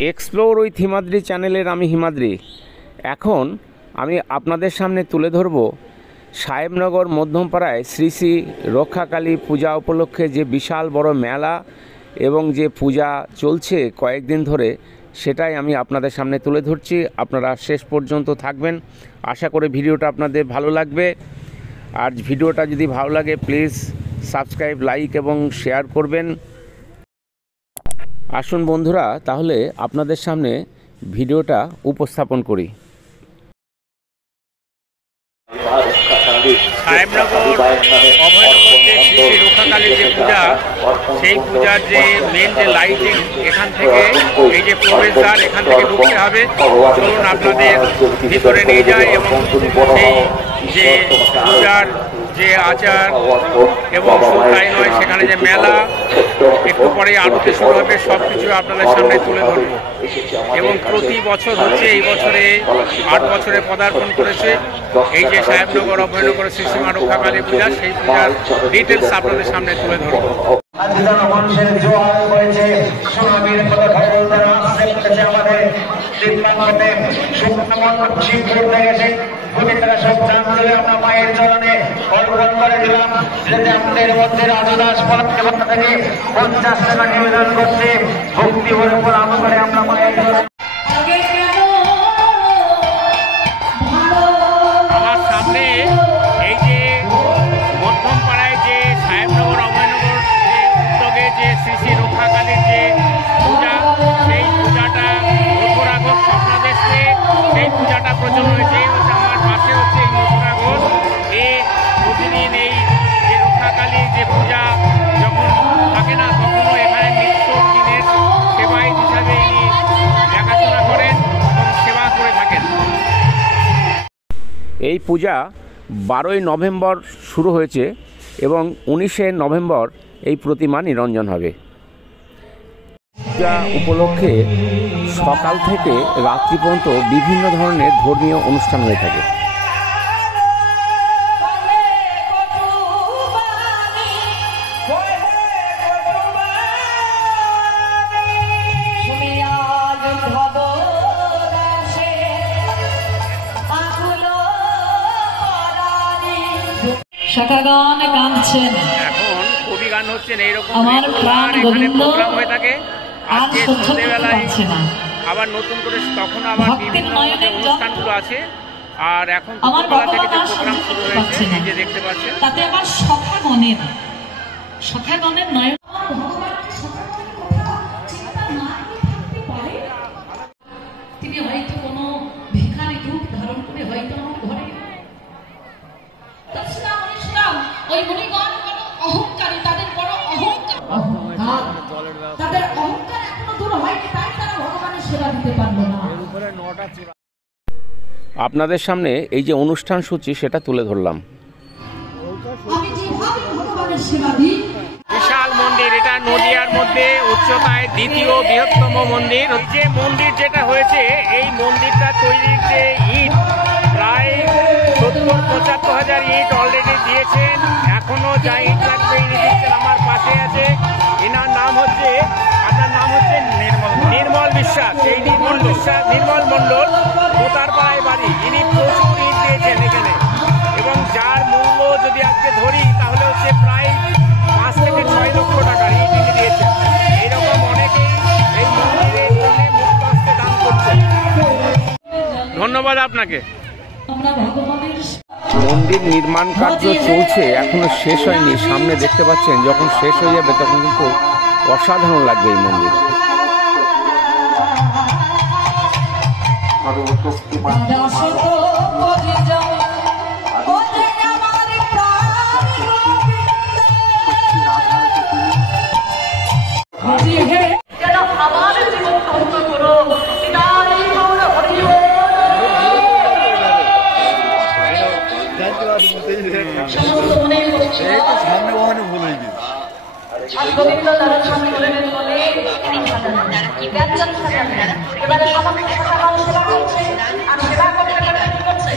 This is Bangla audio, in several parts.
এক্সপ্লোর উইথ হিমাদ্রি চ্যানেলের আমি হিমাদ্রি। এখন আমি আপনাদের সামনে তুলে ধরব সাহেবনগর মধ্যমপাড়ায় শ্রী শ্রী রক্ষাকালী পূজা উপলক্ষে যে বিশাল বড় মেলা এবং যে পূজা চলছে কয়েকদিন ধরে, সেটাই আমি আপনাদের সামনে তুলে ধরছি। আপনারা শেষ পর্যন্ত থাকবেন, আশা করে ভিডিওটা আপনাদের ভালো লাগবে। আর ভিডিওটা যদি ভালো লাগে প্লিজ সাবস্ক্রাইব, লাইক এবং শেয়ার করবেন। আসুন বন্ধুরা, তাহলে আপনাদের সামনে ভিডিওটা উপস্থাপন করি। সাহেবনগর অভয়নগর যে শ্রী শ্রী রক্ষাকালীর যে পূজা, সেই পূজার যে মেন যে লাইটিং, এখান থেকে এই যে প্রবেশদ্বার, এখান থেকে ঢুকতে হবে। চলুন আপনাদের ভিতরে নিয়ে যায় এবং সেই যে পূজার যে আচার এবং শুধু তাই নয়, সেখানে যে মেলা, একটু পরে আরতি শুরু হবে, সব কিছু আপনাদের সামনে তুলে ধরব। এবং প্রতি বছর হচ্ছে, এই বছরে 8 বছরে পদার্পণ করেছে এই যে সাহেবনগর অভয়নগর শ্রী শ্রী মা রক্ষাকালী পূজা, সেই পূজার ডিটেলস আপনাদের সামনে তুলে ধরব। আমরা মায়ের চরণে অর্পণ করে দিলাম, যাতে আমাদের মধ্যে রাজদাস থেকে 50 টাকা নিবেদন করছে। ভক্তি ভরে প্রণাম করে আমরা মায়ের আমার সামনে এই যে মধ্যমপাড়ায় যে সাহেবনগর অভয়নগর যে উদ্যোগে যে শ্রী শ্রী রক্ষাকালীর যে পূজা, সেই পূজাটা 18 আগস্ট স্বপ্নাদেশে সেই পূজাটা প্রচলন হয়েছে। আমার পাশে হচ্ছে এই মথুরা ঘোষ। প্রতিদিন এই যে রক্ষাকালীর যে পূজা যখন থাকে না, তখনও এখানে নিত্য দিনের সেবায়িত হিসাবে ইনি দেখাশোনা করেন এবং সেবা করে থাকেন। এই পূজা 12ই নভেম্বর শুরু হয়েছে এবং 19শে নভেম্বর এই প্রতিমা নিরঞ্জন হবে। পূজা উপলক্ষে সকাল থেকে রাত্রি পর্যন্ত বিভিন্ন ধরনের ধর্মীয় অনুষ্ঠান হয়ে থাকে। শাখাগান গানছেন, এখন কবি গান হচ্ছেন, এইরকম আমার প্রাণ গোবিন্দ হয়ে থাকে। আর সহ্য করতে পারছে না। আবার নতুন করে তখন আবার বিভিন্ন অনুষ্ঠানগুলো আছে। আর এখন আমার থেকে যে ভগবান প্রোগ্রাম সহ্য শুরু করতে হয়েছে, পারছে না। এই যে দেখতে পাচ্ছেন, তাতে আমার শাখাগণের নয়। তিনি হয়তো কোনো ভিখারি রূপ ধারণ করে হয়তো আমার ঘরে ওই মুনিগণ অহংকারী, তাদের বড় অহংকার, তাদের অহংকার এখনো দূর হয়নি, তাই তারা ভগবানের সেবা দিতে পারলো না। আপনাদের সামনে এই যে অনুষ্ঠান সূচি, সেটা তুলে ধরলাম। আমি যেভাবে ভগবানের সেবা দিই। বিশাল মন্দির, এটা নদিয়ার মধ্যে উচ্চতায় দ্বিতীয় বৃহত্তম মন্দির। যে মন্দির যেটা হয়েছে, এই মন্দিরটা তৈরির যে ইট, প্রায় 70-75 হাজার ইট অলরেডি দিয়েছেন। এখনো যা ইট লাগবে ইনি দিচ্ছেন। আমার পাশে আছে, এনার নাম হচ্ছে, আপনার নাম হচ্ছে নির্মল বিশ্বাস। এই নির্মল মণ্ডল মোতারপাড়ায় বাড়ি। ইনি প্রচুর ইট দিয়েছেন এখানে, এবং যার মূল্য যদি আজকে ধরি তাহলে হচ্ছে প্রায় 5 থেকে 6 লক্ষ টাকার ইট ইনি দিয়েছেন। এইরকম অনেকেই এই মন্দিরের জন্য মুক্ত হস্তে দান করছেন। ধন্যবাদ আপনাকে। মন্দির নির্মাণ কার্য চলছে, এখনো শেষ হয়নি। সামনে দেখতে পাচ্ছেন, যখন শেষ হয়ে যাবে তখন কিন্তু অসাধারণ লাগবে এই মন্দির। গোবিন্দ দ্বারা স্বামী বলেন বলে ব্যঞ্জন সাজাবেন। এবারে সমস্ত সকাল সেবা করছে, আর সেবা করতে করছে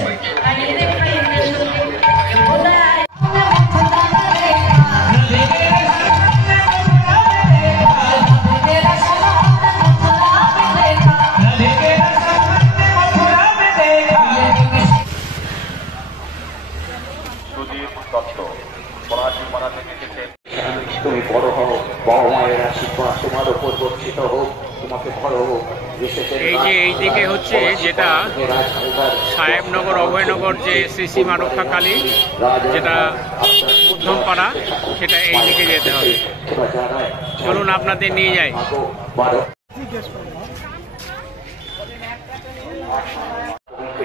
এই যে এই দিকে হচ্ছে যেটা সাহেবনগর অভয়নগর যে শ্রী শ্রী মা রক্ষাকালী যেটা মধ্যমপাড়া, সেটা এই দিকে যেতে হবে। চলুন আপনাদের নিয়ে যাই।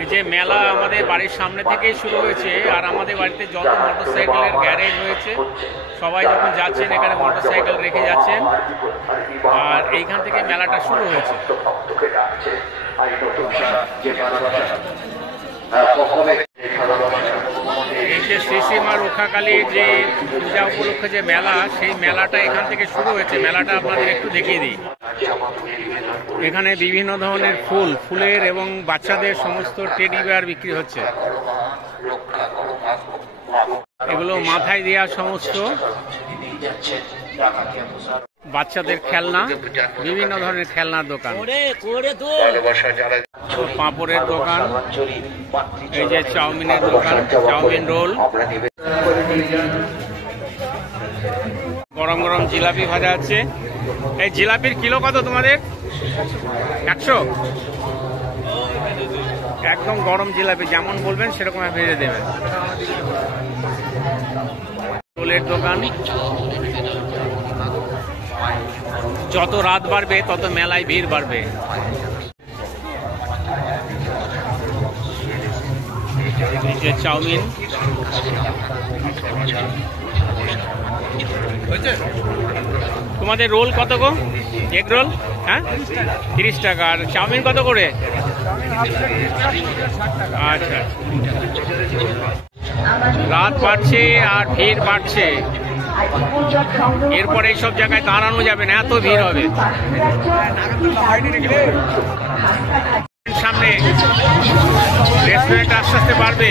এই যে মেলা আমাদের বাড়ির সামনে থেকেই শুরু হয়েছে, আর আমাদের বাড়িতে যত মোটরসাইকেলের গ্যারেজ হয়েছে সবাই যখন যাচ্ছেন এখানে মোটরসাইকেল রেখে যাচ্ছেন, আর এইখান থেকে মেলাটা শুরু হয়েছে। এই যে শ্রী শ্রী মা রক্ষাকালীর যে পূজা উপলক্ষে যে মেলা, সেই মেলাটা এখান থেকে শুরু হয়েছে। মেলাটা আপনাদের একটু দেখিয়ে দিই। এখানে বিভিন্ন ধরনের ফুলের এবং বাচ্চাদের সমস্ত টেডি বিয়ার বিক্রি হচ্ছে। এগুলো মাথায় দেওয়া সমস্ত বাচ্চাদের খেলনা, বিভিন্ন ধরনের খেলনার দোকান, পাঁপড়ের দোকান, এই যে চাউমিনের দোকান, চাউমিন রোল, গরম গরম জিলাপি ভাজা আছে। এই জিলাপির কিলো কত তোমাদের? 100? একদম গরম জিলাপি, যেমন বলবেন সেরকম ভেজে দেবেন। রোলের দোকান। যত রাত বাড়বে তত মেলায় ভিড় বাড়বে। চাউমিন, তোমাদের রোল কত গো? এগ রোল, হ্যাঁ 30 টাকা। আর চাউমিন কত করে? আচ্ছা, রাত বাড়ছে আর ভিড় বাড়ছে, এরপরে এইসব জায়গায় দাঁড়ানো যাবে না, এত ভিড় হবে। সামনে রেস্টুরেন্ট আস্তে আস্তে বাড়বে।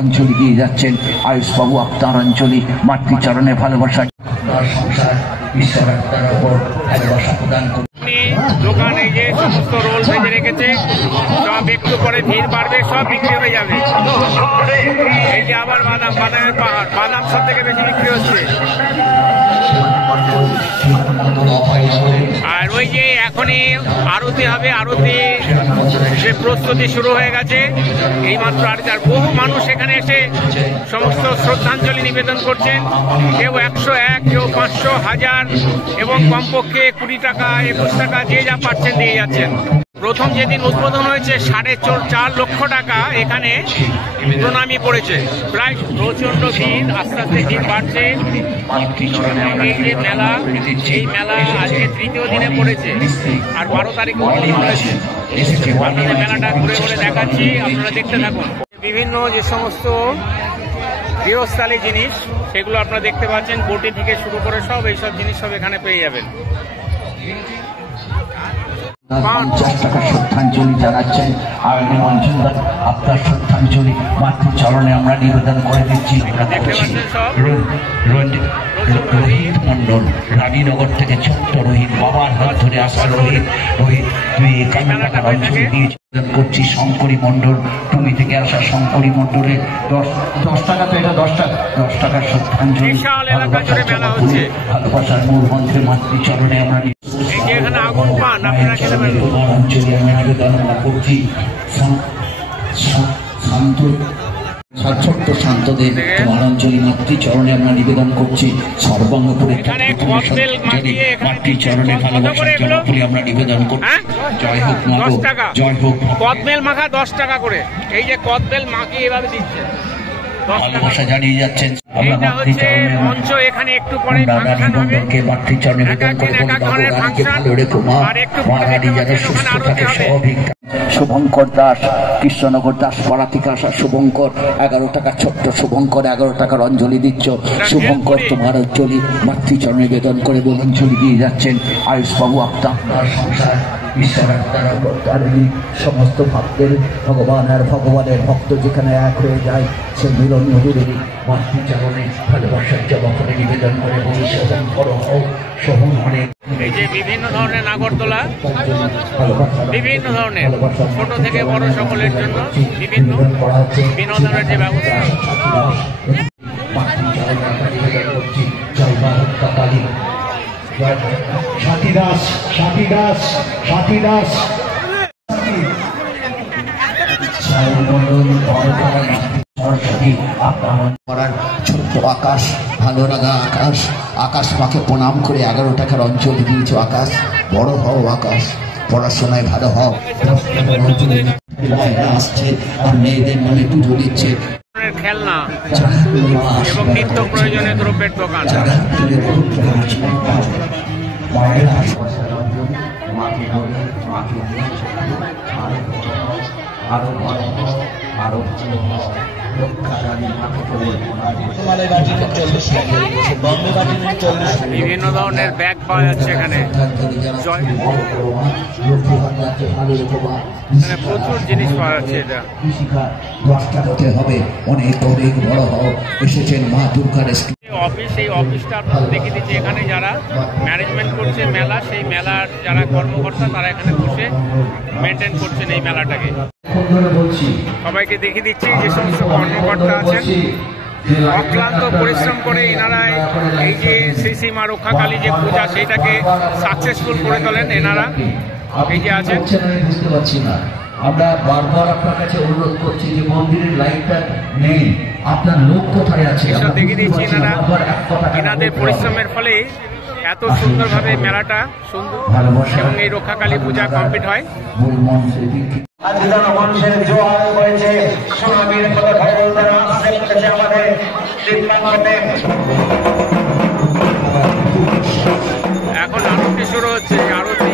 অঞ্চলে দিয়ে যাচ্ছেন আয়ুষবাবু আক্তার অঞ্চলে মাতৃচরণে ভালোবাসা দোকান এই যে সমস্ত রোল ভেজে রেখেছে, সব একটু পরে ভিড় বাড়বে, সব বিক্রি হয়ে যাবে। এই যে আবার বাদামের পাহাড়, বাদাম সব থেকে বেশি বিক্রি হচ্ছে। আর ওই যে এখনই আরতি হবে, আরতি যে প্রস্তুতি শুরু হয়ে গেছে এইমাত্র। আর বহু মানুষ এখানে এসে সমস্ত শ্রদ্ধাঞ্জলি নিবেদন করছেন। কেউ 101, কেউ 500, 1000 এবং কমপক্ষে 20 টাকা, 21 টাকা যে যা পাচ্ছেন দিয়ে যাচ্ছেন। প্রথম যেদিন উদ্বোধন হয়েছে 4.5 লক্ষ টাকা এখানে প্রণামী পড়েছে। প্রায় প্রচন্ড ভিড়, আস্তে আস্তে ভিড় বাড়ছে। এই যে মেলা, এই মেলা আজকে 3য় দিনে পড়েছে, আর 12 তারিখে উদ্বোধন হয়েছে। আপনাদের মেলাটা ঘুরে ঘুরে দেখাচ্ছি, আপনারা দেখতে থাকুন। বিভিন্ন যে সমস্ত গৃহস্থালী জিনিস সেগুলো আপনারা দেখতে পাচ্ছেন, বটি থেকে শুরু করে সব এইসব জিনিস সব এখানে পেয়ে যাবেন। 50 টাকা শ্রদ্ধাঞ্জলি জানাচ্ছেন আয়নী মঞ্জুরদার। আপনার শ্রদ্ধাঞ্জলি মাতৃচরণে আমরা নিবেদন করে দিচ্ছি। রোহিত মন্ডল রানীনগর থেকে ছোট্ট রোহিত, বাবার হাত ধরে আসছে রোহিত। রোহিত তুই 51 টাকার অঞ্চল দিয়ে করছি। শঙ্করী মন্ডল টুমি থেকে আসা শঙ্করী মন্ডলের 10 টাকা, তো এটা 10 টাকা, 10 টাকার শ্রদ্ধাঞ্জলি। ভালোবাসার মূল মন্ত্রে মাতৃচরণে আমরা অঞ্চলে আমরা নিবেদন করছি। ছোট্ট শান্তদের তোমার অঞ্চলে মাতৃচরণে আমরা নিবেদন করছি। সর্বাঙ্গপুরে মাতৃচরণে ভালোবাসার জনপুরে আমরা নিবেদন করছি। জয় হোক মা, জয় হোক। কদবেল মাখা 10 টাকা করে, এই যে কদবেল মাখিয়ে এভাবে দিচ্ছে, ভালোবাসা জানিয়ে যাচ্ছেন। এইটা হচ্ছে মঞ্চ, এখানে একটু পরে ফাংশন হবে। মাতৃচরণে নিবেদন করে আর একটু পরে শুভঙ্কর দাস, কৃষ্ণনগর দাস পাড়া থেকে আসা শুভঙ্কর 11 টাকা, ছোট্ট শুভঙ্কর 11 টাকার অঞ্জলি দিচ্ছ। শুভঙ্কর তোমার অঞ্জলি মাতৃচরণে নিবেদন করে অঞ্জলি দিয়ে যাচ্ছেন আয়ুষবাবু আক্তার। ঈশ্বর সমস্ত ভক্তের ভগবানের ভক্ত যেখানে এক হয়ে যায়, সে মিলন মধুরের মাতৃচরণে ভালোবাসার জবা করে নিবেদন করে বলি শোভন করো হোক, শোভন অনেক। এই যে বিভিন্ন ধরনের নাগরদোলা, বিভিন্ন ধরনের ছোট থেকে বড় সকলের জন্য বিভিন্ন বিনোদনের যে ব্যবস্থা। সাথী দাস, সাথী দাস, সাথী দাস। ছোট্ট আকাশ, ভালো লাগা আকাশ, আকাশ মাকে প্রণাম করে 11 টাকার অঞ্চল দিয়েছ আকাশ। বড় হও আকাশ, পড়াশোনায় ভালো হও। 10 টাকার অঞ্চল আসছে আর মেয়েদের মনে পুজো দিচ্ছে। খেলনা এবং নিত্য প্রয়োজনীয় দ্রব্যের দোকান। বিভিন্ন ধরনের ব্যাগ পাওয়া যাচ্ছে এখানে, প্রচুর জিনিস পাওয়া যাচ্ছে। এটা হতে হবে, অনেক অনেক বড় হও। এসেছেন মা দুর্গার অফিস, এই অফিসটা আপনারা দেখে দিচ্ছি। এখানে যারা ম্যানেজমেন্ট করছে মেলা, সেই মেলার যারা কর্মকর্তা তারা এখানে বসে মেনটেন করছেন এই মেলাটাকে। সবাইকে দেখে দিচ্ছি যে সমস্ত কর্মকর্তা আছেন, অক্লান্ত পরিশ্রম করে এনারা এই যে শ্রী শ্রী মা রক্ষাকালী যে পূজা সেইটাকে সাকসেসফুল করে তোলেন। এনারা এই যে আছেন, বুঝতে পারছি না। আমরা বারবার আপনার কাছে অনুরোধ করছি যে মন্দিরের লাইটটা নেই, আপনার লোক কোথায় আছে? এসব দেখে দিচ্ছি। এনাদের পরিশ্রমের ফলে এত সুন্দরভাবে মেলাটা সুন্দর এবং এই রক্ষাকালী পূজা কমপ্লিট হয়। মানুষের জোয়ার হয়েছে, সুনামির মতো ঢল তারা আসছে আমাদের এখন আরতি শুরু হচ্ছে। আরতি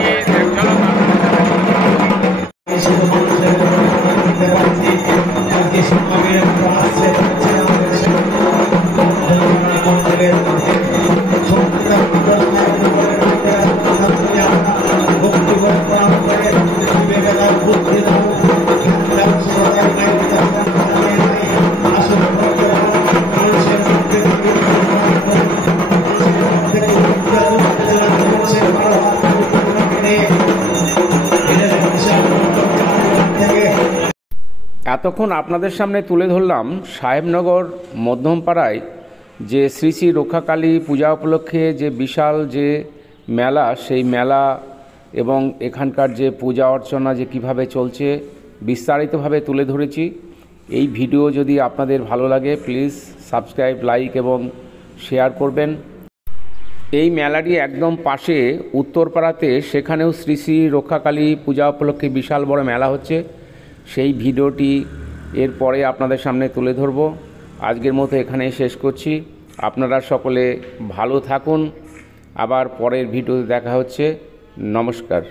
এতক্ষণ আপনাদের সামনে তুলে ধরলাম সাহেবনগর মধ্যমপাড়ায় যে শ্রী শ্রী রক্ষাকালী পূজা উপলক্ষে যে বিশাল যে মেলা, সেই মেলা এবং এখানকার যে পূজা অর্চনা যে কিভাবে চলছে বিস্তারিতভাবে তুলে ধরেছি। এই ভিডিও যদি আপনাদের ভালো লাগে প্লিজ সাবস্ক্রাইব, লাইক এবং শেয়ার করবেন। এই মেলাটি একদম পাশে উত্তরপাড়াতে, সেখানেও শ্রী শ্রী রক্ষাকালী পূজা উপলক্ষে বিশাল বড় মেলা হচ্ছে। সেই ভিডিওটি এরপরে আপনাদের সামনে তুলে ধরব। আজকের মতো এখানেই শেষ করছি। আপনারা সকলে ভালো থাকুন। আবার পরের ভিডিওতে দেখা হচ্ছে। নমস্কার।